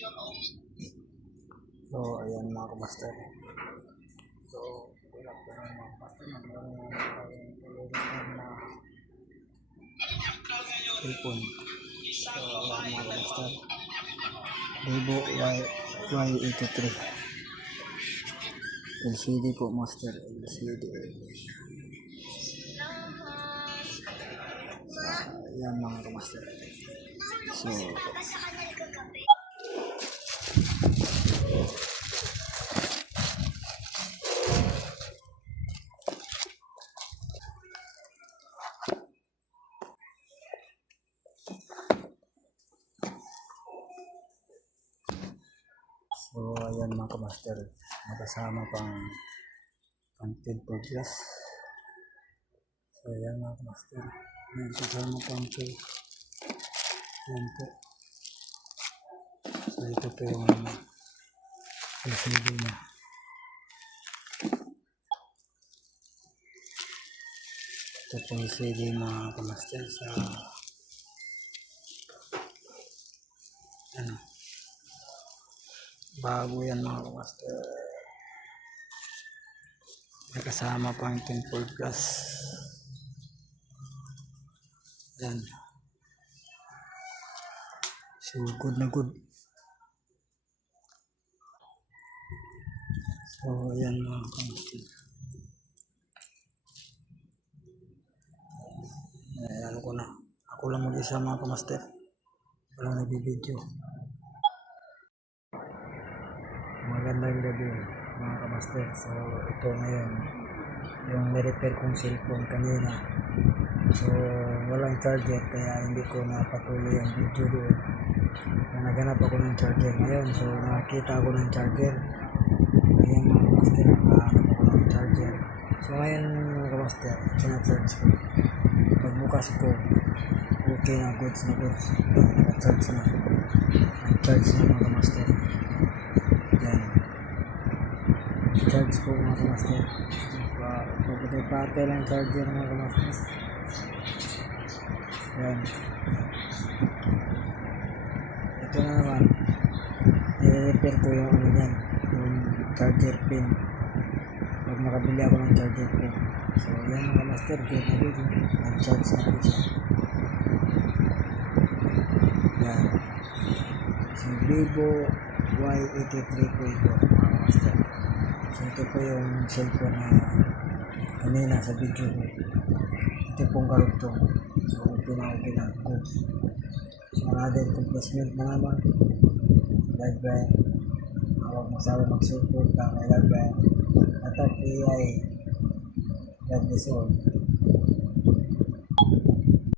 So, ayan mga kamaster. So, wala po ng mga kamaster. Meron tayong tulungan na cellphone. So, ayan mga kamaster. Vivo Y83. LCD po master. LCD. Ayan mga kamaster. So, ayan mga kamaster. Magkasama pang content for glass. So, ayan mga kamaster. Ayan, kasama pang ito. Ayan po. So, ito po yung LCD na. Ito po yung LCD mga kamaster sa ano. Bago yan mga kamaster. May kasama pa yung tempered glass. Yan. So good na good. So yan mga kamaster. Ano ko na. Ako lang mag-isa mga kamaster. Walang nagbibideo. Magandang gabi mga kamaster. So ito ngayon yung na-repair kong cellphone kanina. So walang charger kaya hindi ko napatuloy ang video doon. Naghanap ako ng charger ngayon. So nakakita ako ng charger. Ayan mga kamaster, nakahanap ako ng charger. So ngayon mga kamaster, sinacharge ko. Pagbukas ko, okay na, goods na goods. Naka-charge na. Nag-charge na mga kamaster. Yan. Charge ko mga kamaster. Pagpatay lang charger mga kamaster. Yan. Ito na naman. I-repair ko yung ano yan. Yung charger pin. Pag nakabili ako ng charger pin. So yan mga kamaster. Good na good. Nag-charge na po siya. Yan. So Vivo Y83 po ito mga kamaster. So ito po yung cellphone na kanina sa video ko. Ito pong karugtong. So okay na goods. So another complacement na naman. Live Brian. Huwag masawa mag-support ka kay Live Brian. Attack AI. God bless all.